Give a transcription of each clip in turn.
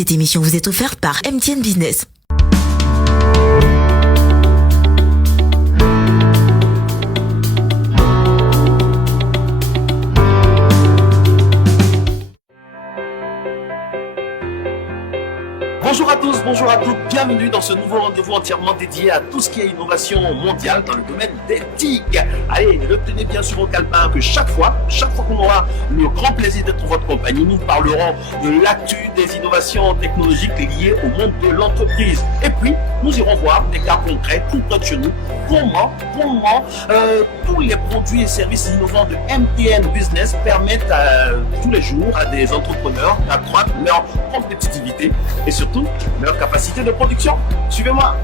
Cette émission vous est offerte par MTN Business. Bonjour à tous, bonjour à toutes, bienvenue dans ce nouveau rendez-vous entièrement dédié à tout ce qui est innovation mondiale dans le domaine des TIC. Allez, retenez bien sur vos calepins que chaque fois qu'on aura le grand plaisir d'être en votre compagnie, nous parlerons de l'actu des innovations technologiques liées au monde de l'entreprise. Et puis, nous irons voir des cas concrets tout près de chez nous, comment tous les produits et services innovants de MTN Business permettent tous les jours à des entrepreneurs d'accroître leur compétitivité et surtout leur capacité de production. Suivez-moi.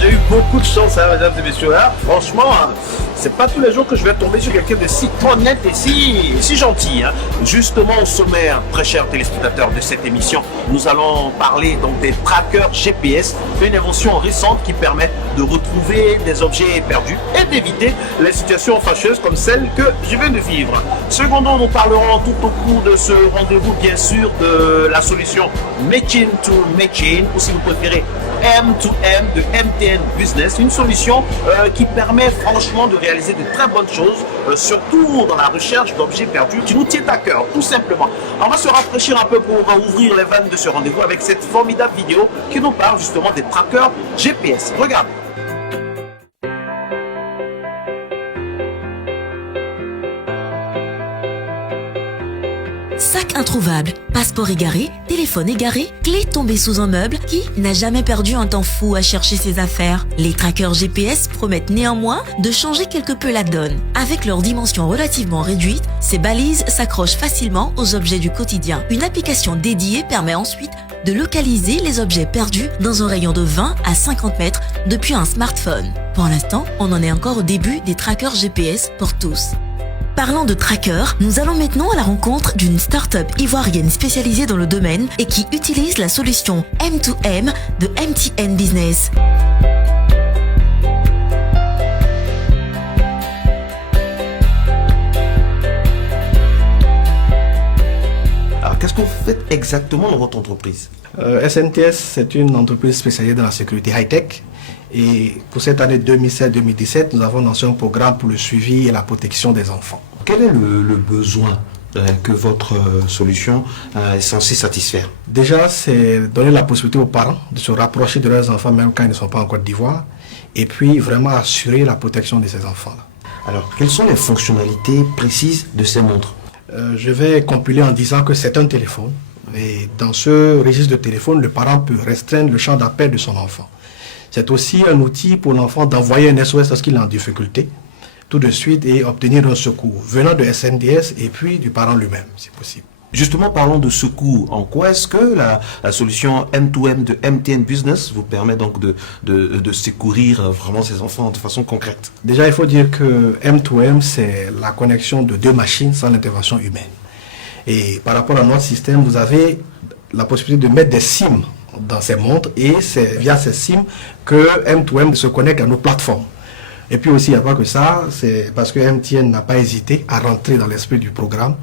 J'ai eu beaucoup de chance, mesdames et messieurs. Franchement, c'est pas tous les jours que je vais tomber sur quelqu'un de si honnête et si gentil. Justement, au sommaire, très chers téléspectateurs de cette émission, nous allons parler donc des trackers GPS, une invention récente qui permet de retrouver des objets perdus et d'éviter les situations fâcheuses comme celle que je viens de vivre. Secondo, nous parlerons tout au cours de ce rendez-vous, bien sûr, de la solution Machine to Machine, ou si vous préférez M2M de MTN Business, une solution qui permet franchement de réaliser de très bonnes choses, surtout dans la recherche d'objets perdus qui nous tient à cœur, tout simplement. On va se rafraîchir un peu pour ouvrir les vannes de ce rendez-vous avec cette formidable vidéo qui nous parle justement des trackers GPS. Regardez. Sac introuvable, passeport égaré, téléphone égaré, clé tombée sous un meuble. Qui n'a jamais perdu un temps fou à chercher ses affaires? Les trackers GPS promettent néanmoins de changer quelque peu la donne. Avec leurs dimensions relativement réduites, ces balises s'accrochent facilement aux objets du quotidien. Une application dédiée permet ensuite de localiser les objets perdus dans un rayon de 20 à 50 mètres depuis un smartphone. Pour l'instant, on en est encore au début des trackers GPS pour tous. Parlant de trackers, nous allons maintenant à la rencontre d'une start-up ivoirienne spécialisée dans le domaine et qui utilise la solution M2M de MTN Business. Alors, qu'est-ce que vous faites exactement dans votre entreprise? SNTS, c'est une entreprise spécialisée dans la sécurité high-tech. Et pour cette année 2016-2017, nous avons lancé un programme pour le suivi et la protection des enfants. Quel est le besoin que votre solution est censée satisfaire? Déjà, c'est donner la possibilité aux parents de se rapprocher de leurs enfants même quand ils ne sont pas en Côte d'Ivoire. Et puis vraiment assurer la protection de ces enfants-là. Alors, quelles sont les fonctionnalités précises de ces montres? Je vais compiler en disant que c'est un téléphone. Et dans ce registre de téléphone, le parent peut restreindre le champ d'appel de son enfant. C'est aussi un outil pour l'enfant d'envoyer un SOS lorsqu'il est en difficulté, tout de suite, et obtenir un secours venant de SNDS et puis du parent lui-même, si possible. Justement, parlons de secours. En quoi est-ce que la solution M2M de MTN Business vous permet donc de secourir vraiment ces enfants de façon concrète? Déjà, il faut dire que M2M, c'est la connexion de deux machines sans l'intervention humaine. Et par rapport à notre système, vous avez la possibilité de mettre des SIM dans ces montres et c'est via ces SIM que M2M se connecte à nos plateformes. Et puis aussi, il n'y a pas que ça, c'est parce que MTN n'a pas hésité à rentrer dans l'esprit du programme,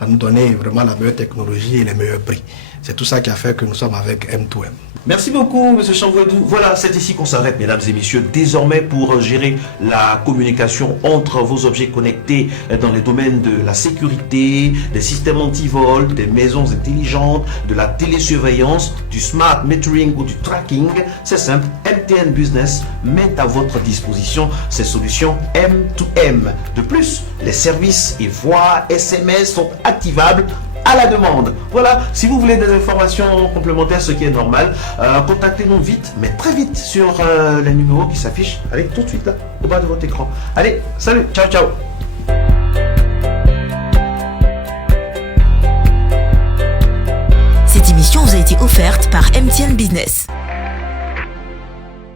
à nous donner vraiment la meilleure technologie et les meilleurs prix. C'est tout ça qui a fait que nous sommes avec M2M. Merci beaucoup, M. Chambouedou. Voilà, c'est ici qu'on s'arrête, mesdames et messieurs. Désormais, pour gérer la communication entre vos objets connectés dans les domaines de la sécurité, des systèmes anti-vol, des maisons intelligentes, de la télésurveillance, du smart metering ou du tracking, c'est simple. MTN Business met à votre disposition ces solutions M2M. De plus, les services et voix SMS sont activables à la demande. Voilà, si vous voulez des informations complémentaires, ce qui est normal, contactez-nous vite, mais très vite sur les numéros qui s'affichent. Allez, tout de suite là, au bas de votre écran. Allez, salut, ciao, ciao. Cette émission vous a été offerte par MTN Business.